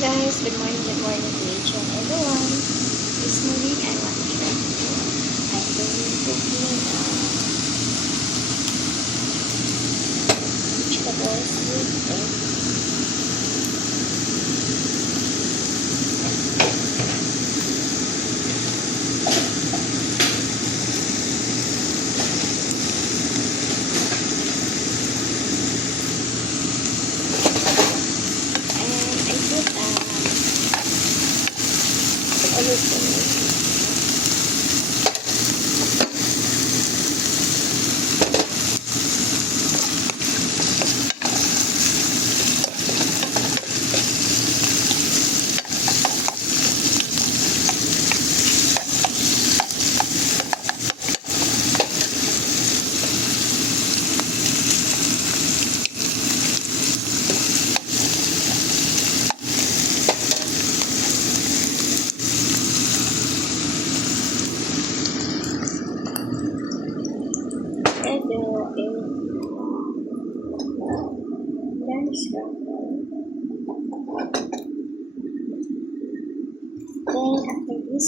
Guys, good morning to each and everyone. This morning I want to share with you. I'm doing cooking vegetables with egg. And I put olive oil. And then scramble. Then after this,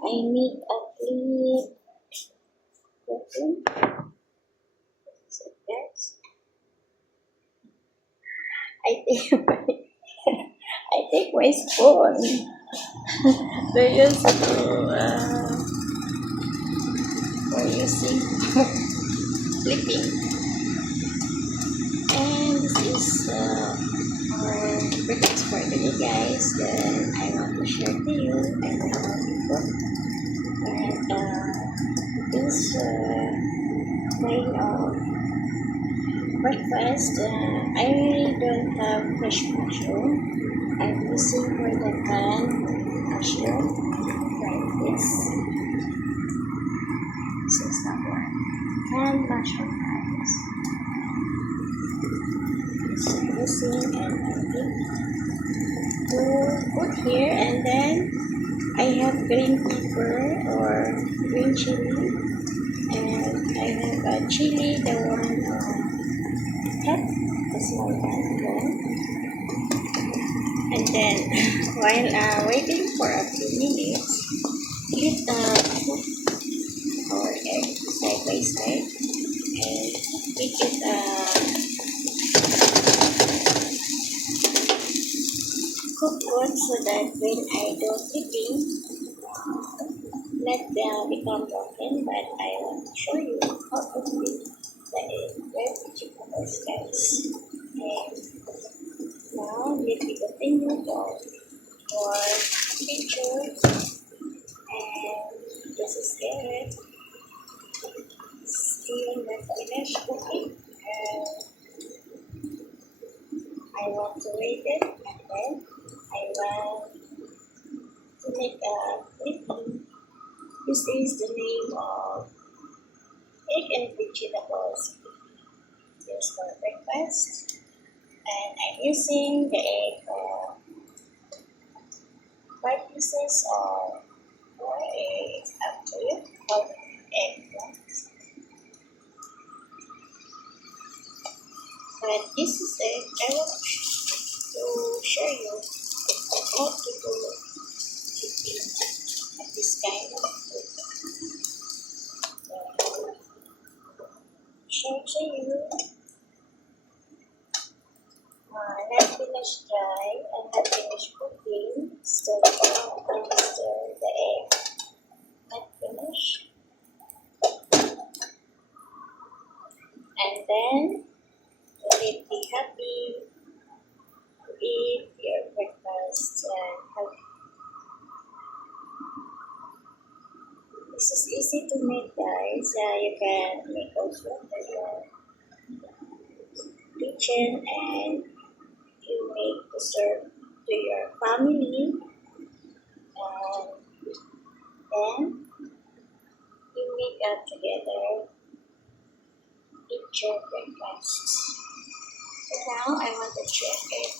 I make a plate cooking. So guys, I take I take my spoon. They're used to for using flipping. And this is our breakfast for today, guys. Then I want to share to you and I want to cook. And this kind of breakfast, I don't have fresh mushroom. I'm using for the canned mushroom like this. This is that one. Canned mushroom, guys. Using and I think to put here, and then I have green pepper or green chili, and I have a chili, the one cut, the small one. And then while waiting for a few minutes, let cook our egg side by side and make it cook good so that when I do flipping, not become broken. But I want to show you how to flip the egg with vegetables, guys. And now let me continue for picture. And this is it. Still not finished cooking. I want to wait it, and then I want to make a flipping. This is the name of egg and vegetables used for breakfast. And I'm using the egg 5 pieces or 4 eggs, up to you. How egg ones. But this is egg. I want to show you how to do cooking of this kind of food. Show to you. Not finished dry and not finished cooking. Still stir the egg. Not finished. And then let it be happy to eat your breakfast healthy. This is easy to make, guys. You can make also for your kitchen, and you make to serve to your family, and then you make up together, eat your breakfast. So now I want to check if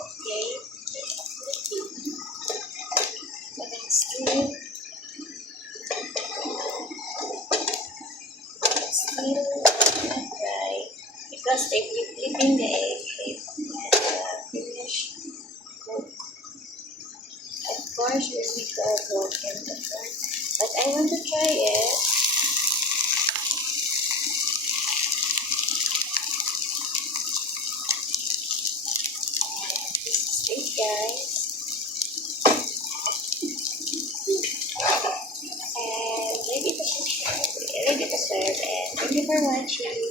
okay, but it's still not right. Plus, they flipping the egg and finish cook. Of course, we need to broken the front. But I want to try it. And this is it, guys. And ready to serve. And thank you for watching.